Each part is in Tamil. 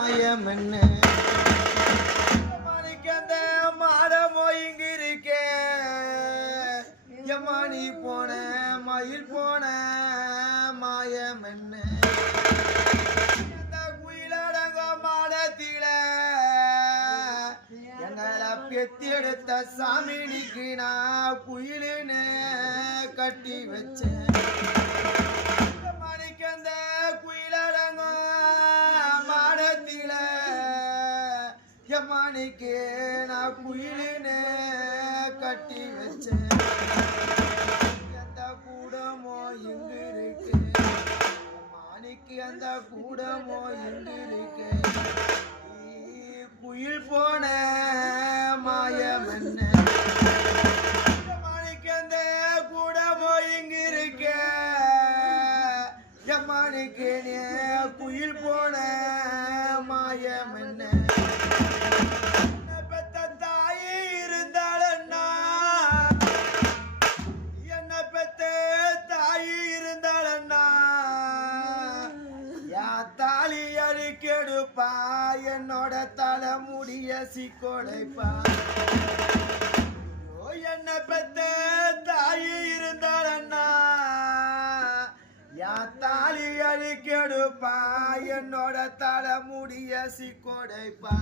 மாயமென்ன மணிக்கந்த மாடமோ இங்கு இருக்கே எம்மானி போன மயில் போன மாயமென்ன குயிலடங்க மாடத்தில எங்களை பெத்தி எடுத்த சாமினிக்கு நான் குயிலுன்னு கட்டி வச்சேன். மணிக்கந்த குயிலடங்க மாடத்தில எம்மானிக்கு நான் குயிலுன்னு கட்டி வச்சேன். எந்த கூடமோ இங்கு இருக்கு மாணிக்கு அந்த கூடமோ இங்கு இருக்கு குயில் போன மாயமென்ன மாணிக்கு அந்த கூடமோ இங்கு இருக்க எம்மானிக்கு குயில் போன மாயமென்ன பெத்த தாயி இருந்தாளன்னா என்ன பெத்த தாயி இருந்தாளன்னா என் தாலி அழிக்கெடுப்பா என்னோட தலை முடிய சிக்கொடைப்பா. என்ன பெத்த தாயி இருந்தாளன்னா என் தாலி அழிக்கெடுப்பா என்னோட தலை முடிய சிக்கொடைப்பா.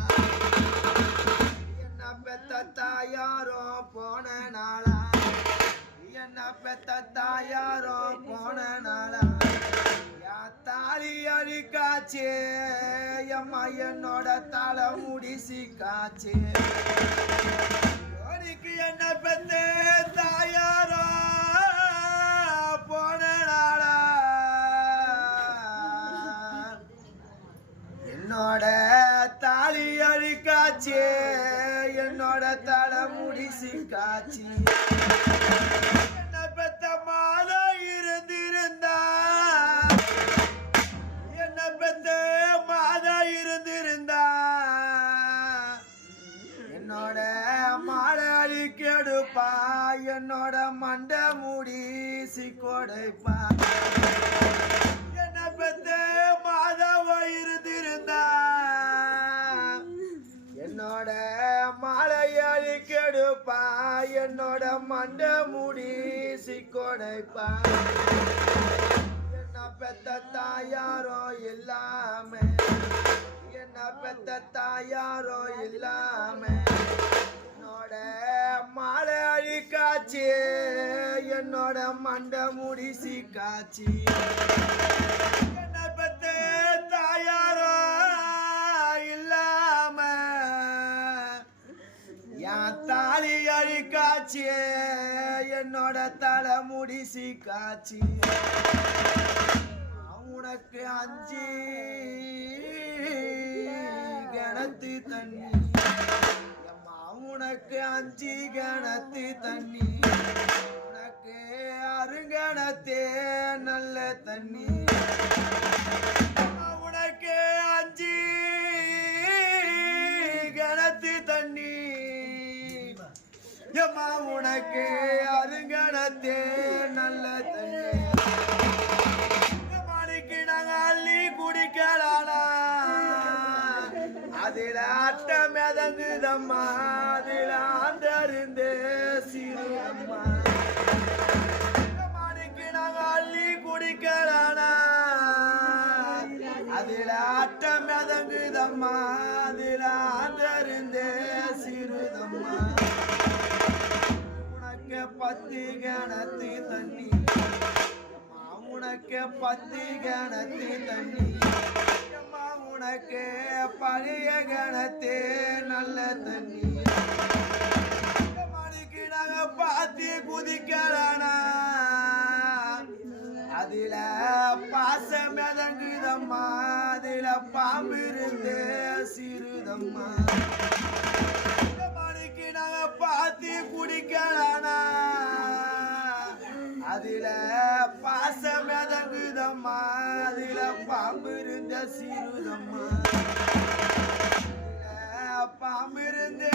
என்ன பெத்த தாயாரோ போன நாளா என்ன பெத்த தாயாரோ போன நாளா என் தாலி அழிக்காச்சே எம்மா என்னோட தலை முடிசி காச்சே. என்ன பெத்த தாயாரோ போன நாளா என்னோட தாலி அழிக்காச்சே என்னோட தலை முடிசி காச்சி. என்ன பெத்த மாதா இருந்திருந்தா என்ன பெத்த மாதா இருந்திருந்தா என்னோட மாடை அழிக்கெடுப்பா என்னோட மண்டை மூடி சிக்கொடைப்பா. என்ன பெத்த மாதவ இருந்திருந்தா என்னோட மாலை அழிக்கெடுப்பா என்னோட மண்டை மூடி சிக்கொடைப்பா. என்ன பெத்த தாயாரோ இல்லாம என்ன பெத்த தாயாரோ இல்லாம என்னோட மாலை அழிக்காச்சி என்னோட மண்டை முடிசி காச்சி. என்ன பெத்த தாயாரோ இல்லாம என் தாலி அழிக்காச்சி என்னோட தலை முடிசி காச்சி. உனக்கு அஞ்சி கிணத்து தண்ணி எம்மா உனக்கு அஞ்சி கிணத்து தண்ணி உனக்கு அருங்கணத்தே நல்ல தண்ணி உனக்கு அஞ்சி கிணத்து தண்ணி எம்மா உனக்கு அருங்கணத்தே நல்ல தண்ணி. அள்ளி குடிக்கலானா அதில் அட்ட மிதங்குதம்மா அதில் ஆண்டறிந்தே சிறுதம்மா. மணிக்கு நாங்கள் அள்ளி குடிக்கலானா அதில் அட்ட மிதங்குதம்மா அதில் ஆண்டறிந்தே சிறுதம்மா. உனக்கு 10 கிணத்து தண்ணி உனக்கு 10 கிணத்து தண்ணி அம்மா உனக்கு பழைய கிணத்தே நல்ல தண்ணி. மணிக்கு நாங்க பாத்தி குதிக்கலானா அதில பாசம் மிதங்குதம்மா அதில பாம்பு இருந்து சிறுதம்மா. மணிக்கு நாங்க பாத்தி குடிக்கலானா அதில பாசம் மிதங்குதம்மா அதில பாம்பு இருந்த சிறுதம்மா பாம்பு இருந்து